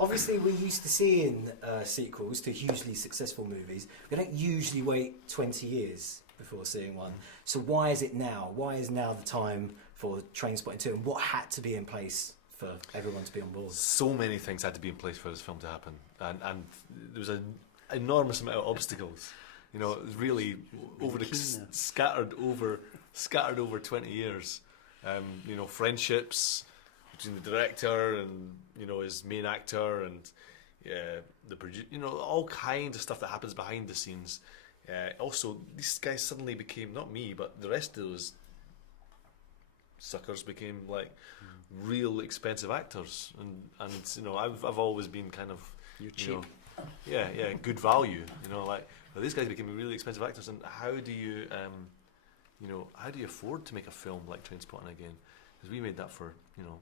Obviously, we're used to seeing sequels to hugely successful movies. We don't usually wait 20 years before seeing one. So why is it now? Why is now the time for Trainspotting 2? And what had to be in place for everyone to be on board? So many things had to be in place for this film to happen, and there was an enormous amount of obstacles. You know, it was really scattered over 20 years. You know, friendships between the director and, you know, his main actor and the producer. You know, all kinds of stuff that happens behind the scenes. Also, these guys suddenly became, not me, but the rest of those suckers became like real expensive actors, and you know, I've always been kind of, you're cheap. You know, good value. You know, like, well, these guys became really expensive actors, and how do you, you know, how do you afford to make a film like Trainspotting again? Because we made that for, you know,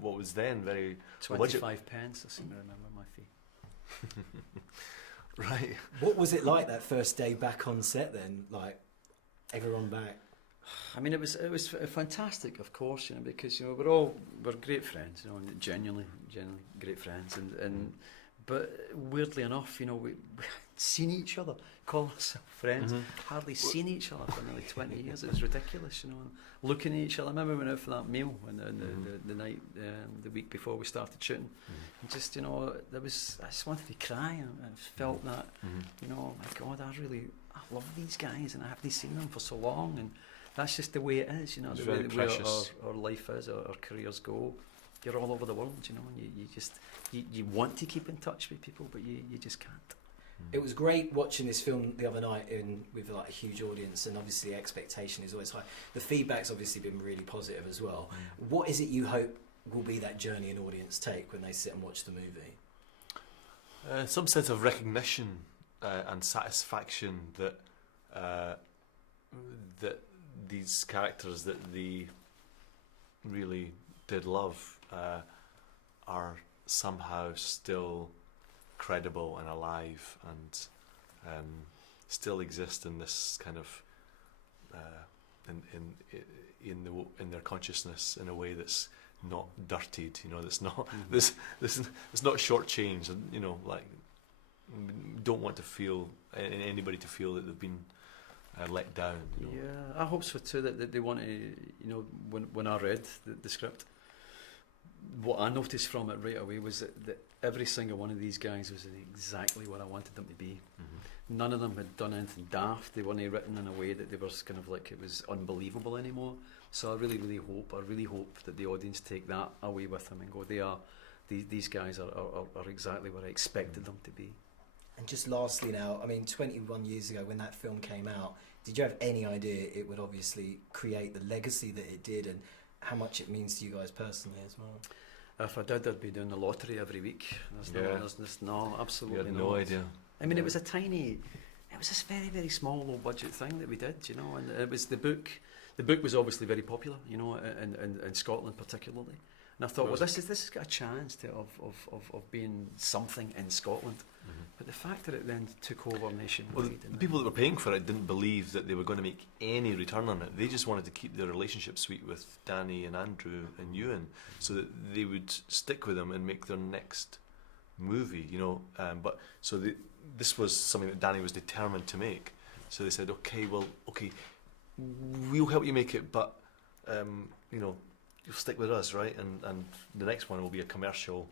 what was then very 25 pence. I seem to remember my fee. Right. What was it like that first day back on set then? Like, everyone back? I mean, it was fantastic, of course, you know, because, you know, we're great friends, you know, and genuinely great friends, and but weirdly enough, you know, we seen each other, call ourselves friends, hardly seen each other for nearly 20 years. It was ridiculous, you know, and looking at each other. I remember we went out for that meal the night, the week before we started shooting, and just, you know, I just wanted to cry. I felt that, you know, my God, I love these guys, and I haven't seen them for so long, and that's just the way it is, you know, the way our life is, our careers go. You're all over the world, you know, and you just want to keep in touch with people, but you just can't. It was great watching this film the other night with like a huge audience, and obviously expectation is always high. The feedback's obviously been really positive as well. What is it you hope will be that journey an audience take when they sit and watch the movie? Some sense of recognition and satisfaction that that these characters that they really did love are somehow still credible and alive, and still exist in this kind of in their consciousness in a way that's not dirtied, you know, that's not this it's not shortchanged, and, you know, like, don't want to feel anybody to feel that they've been let down, you know. Yeah, I hope so too, that they want to, you know, when I read the script, what I noticed from it right away was that every single one of these guys was exactly what I wanted them to be. None of them had done anything daft. They weren't written in a way that they were kind of like it was unbelievable anymore. So I really hope that the audience take that away with them and go, these guys are exactly what I expected them to be. And just lastly now, I mean, 21 years ago when that film came out, did you have any idea it would obviously create the legacy that it did, and how much it means to you guys personally as well? If I did, I'd be doing the lottery every week. No, absolutely You had no idea. I mean, it was this very, very small, low budget thing that we did, you know, and it was the book. The book was obviously very popular, you know, in Scotland particularly. And I thought, well, this has got a chance of being something in Scotland. But the fact that it then took over nationwide. Well, the people that were paying for it didn't believe that they were going to make any return on it. They just wanted to keep their relationship sweet with Danny and Andrew and Ewan, so that they would stick with them and make their next movie, you know. This was something that Danny was determined to make. So they said, okay, we'll help you make it, but you know, you'll stick with us, right? And the next one will be a commercial,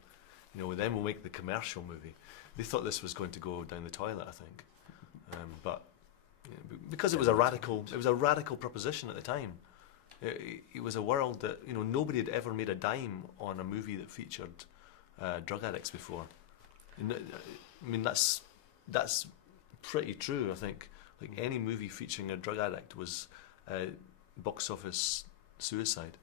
you know, then we'll make the commercial movie. They thought this was going to go down the toilet, I think, but you know, because it was a radical proposition at the time. It was a world that, you know, nobody had ever made a dime on a movie that featured drug addicts before. I mean, that's pretty true. I think, like, any movie featuring a drug addict was box office suicide.